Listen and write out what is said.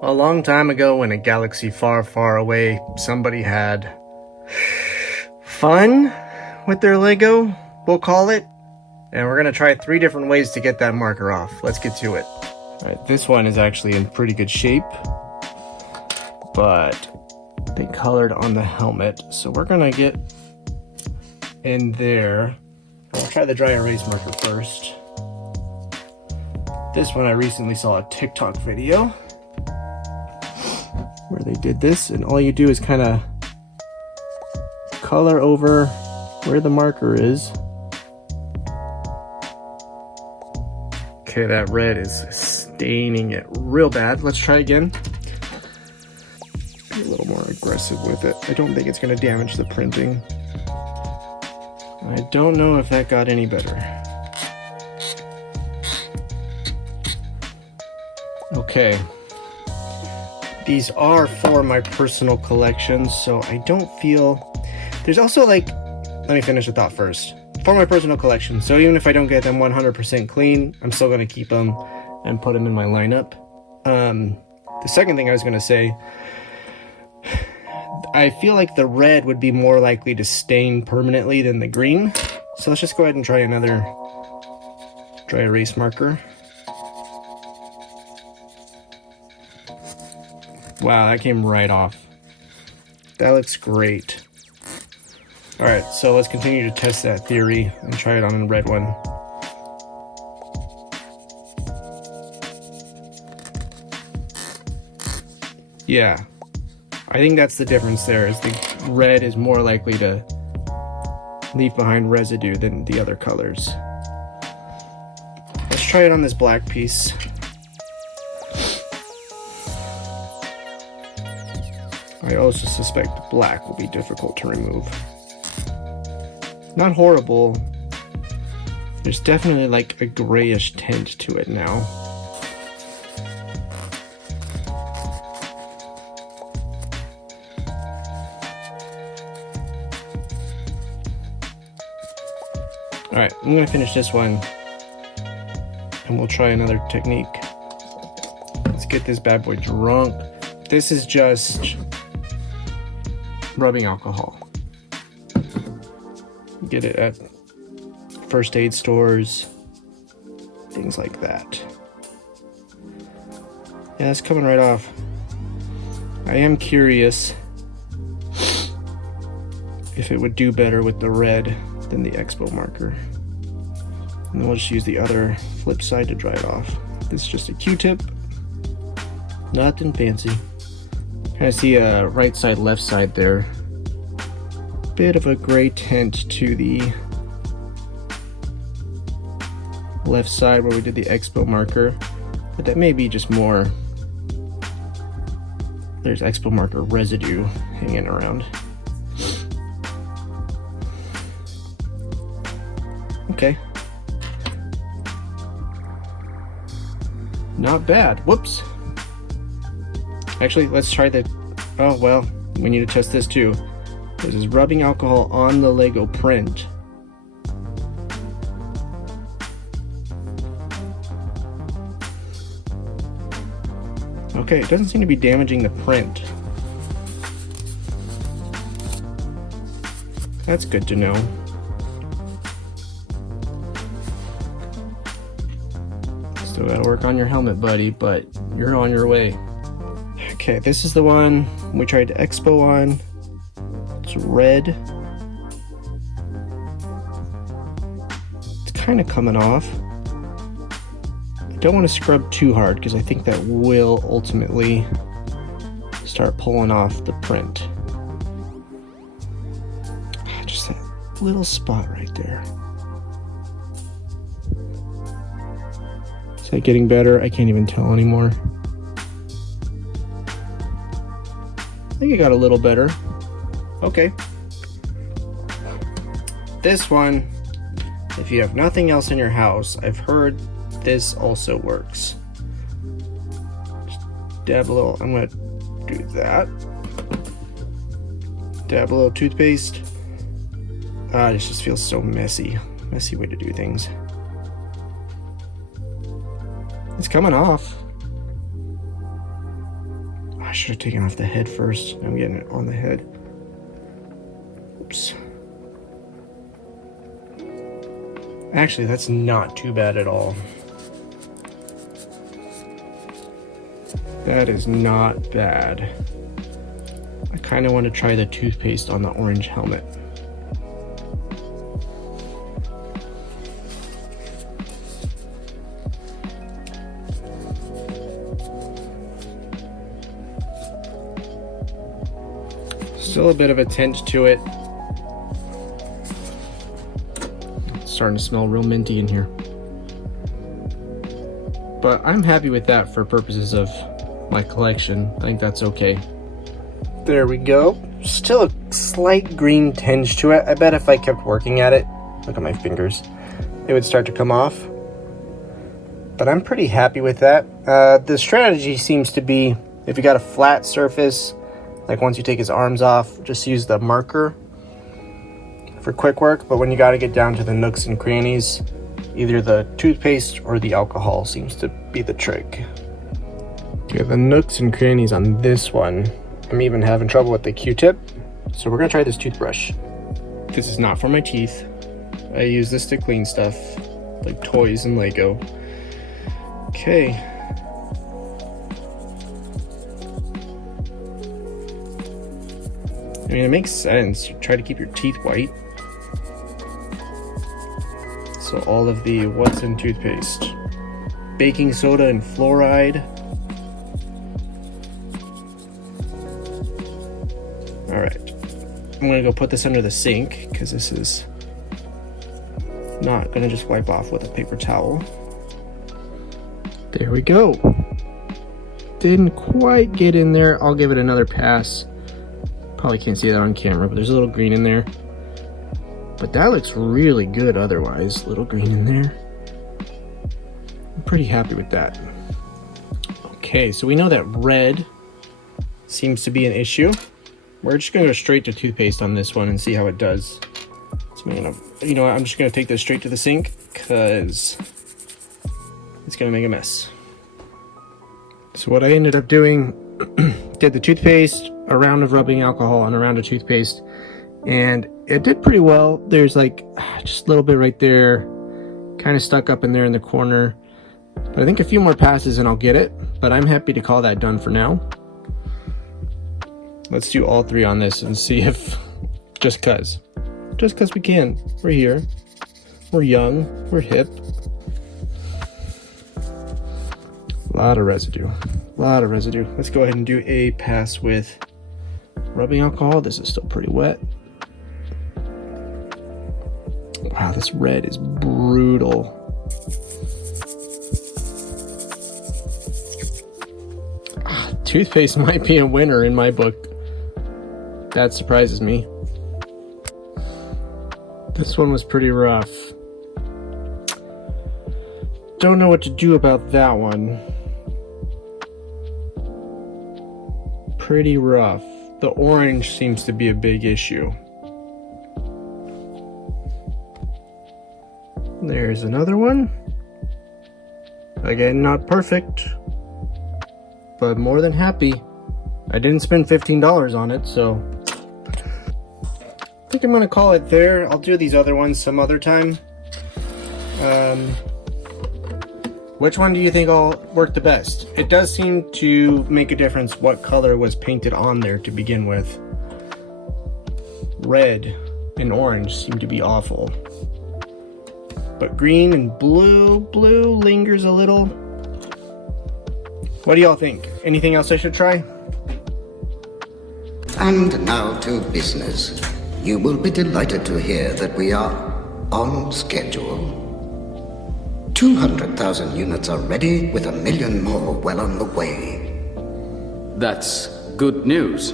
A long time ago, in a galaxy far, far away, somebody had fun with their Lego, we'll call it. And we're gonna try 3 different ways to get that marker off. Let's get to it. Alright, this one is actually in pretty good shape, but they colored on the helmet. So we're gonna get in there. I'll try the dry erase marker first. This one I recently saw a TikTok video where they did this, and all you do is kind of color over where the marker is. Okay, that red is staining it real bad. Let's try again. Be a little more aggressive with it. I don't think it's going to damage the printing. I don't know if that got any better. Okay. These are for my personal collection, so I don't feel... There's also like... Let me finish the thought first. For my personal collection, so even if I don't get them 100% clean, I'm still going to keep them and put them in my lineup. The second thing I was going to say, I feel like the red would be more likely to stain permanently than the green. So let's just go ahead and try another dry erase marker. Wow, that came right off. That looks great. Alright, so let's continue to test that theory and try it on the red one. Yeah, I think that's the difference there, is the red is more likely to leave behind residue than the other colors. Let's try it on this black piece. I also suspect black will be difficult to remove. Not horrible. There's definitely like a grayish tint to it now. Alright, I'm gonna finish this one and we'll try another technique. Let's get this bad boy drunk. This is just rubbing alcohol. Get it at first aid stores, things like that. Yeah, it's coming right off. I am curious if it would do better with the red than the Expo marker. And then we'll just use the other flip side to dry it off. This is just a Q-tip, nothing fancy. Kind of see a right side, left side there. Bit of a gray tint to the left side where we did the Expo marker, but that may be just more, there's Expo marker residue hanging around. Okay, not bad. Whoops. Actually, let's try the, oh well, we need to test this too. This is rubbing alcohol on the Lego print. Okay, it doesn't seem to be damaging the print. That's good to know. Still gotta work on your helmet, buddy, but you're on your way. Okay, this is the one we tried to Expo on. It's red. It's kind of coming off. I don't want to scrub too hard because I think that will ultimately start pulling off the print. Just that little spot right there. Is that getting better? I can't even tell anymore. I think it got a little better. Okay. This one, if you have nothing else in your house, I've heard this also works. Just dab a little, I'm gonna do that. Dab a little toothpaste. This just feels so messy. Messy way to do things. It's coming off. I should have taken off the head first. I'm getting it on the head. Oops. Actually, that's not too bad at all. That is not bad. I kind of want to try the toothpaste on the orange helmet. Still a bit of a tint to it. It's starting to smell real minty in here. But I'm happy with that for purposes of my collection. I think that's okay. There we go. Still a slight green tinge to it. I bet if I kept working at it, look at my fingers, it would start to come off. But I'm pretty happy with that. The strategy seems to be, if you got a flat surface, like once you take his arms off, just use the marker for quick work. But when you got to get down to the nooks and crannies, either the toothpaste or the alcohol seems to be the trick. Okay, the nooks and crannies on this one, I'm even having trouble with the Q-tip. So we're gonna try this toothbrush. This is not for my teeth. I use this to clean stuff, like toys and Lego. Okay. I mean, it makes sense. You try to keep your teeth white. So all of the what's in toothpaste? Baking soda and fluoride. All right, I'm gonna go put this under the sink because this is not gonna just wipe off with a paper towel. There we go. Didn't quite get in there. I'll give it another pass. Probably can't see that on camera, but there's a little green in there. But that looks really good otherwise. Little green in there. I'm pretty happy with that. Okay, so we know that red seems to be an issue. We're just gonna go straight to toothpaste on this one and see how it does. So you know what, I'm just gonna take this straight to the sink because it's gonna make a mess. So what I ended up doing, did the toothpaste, a round of rubbing alcohol and a round of toothpaste, and it did pretty well. There's like just a little bit right there, kind of stuck up in there in the corner. But I think a few more passes and I'll get it, but I'm happy to call that done for now. Let's do all three on this and see if, just cause we can. We're here, we're young, we're hip. A lot of residue. Let's go ahead and do a pass with rubbing alcohol. This is still pretty wet. Wow, this red is brutal. Toothpaste might be a winner in my book. That surprises me. This one was pretty rough. Don't know what to do about that one. Pretty rough. The orange seems to be a big issue. There's another one. Again, not perfect, but more than happy. I didn't spend $15 on it, so I think I'm gonna call it there. I'll do these other ones some other time. Which one do you think will work the best? It does seem to make a difference what color was painted on there to begin with. Red and orange seem to be awful. But green and blue lingers a little. What do y'all think? Anything else I should try? And now to business. You will be delighted to hear that we are on schedule. 200,000 units are ready, with 1 million more well on the way. That's good news.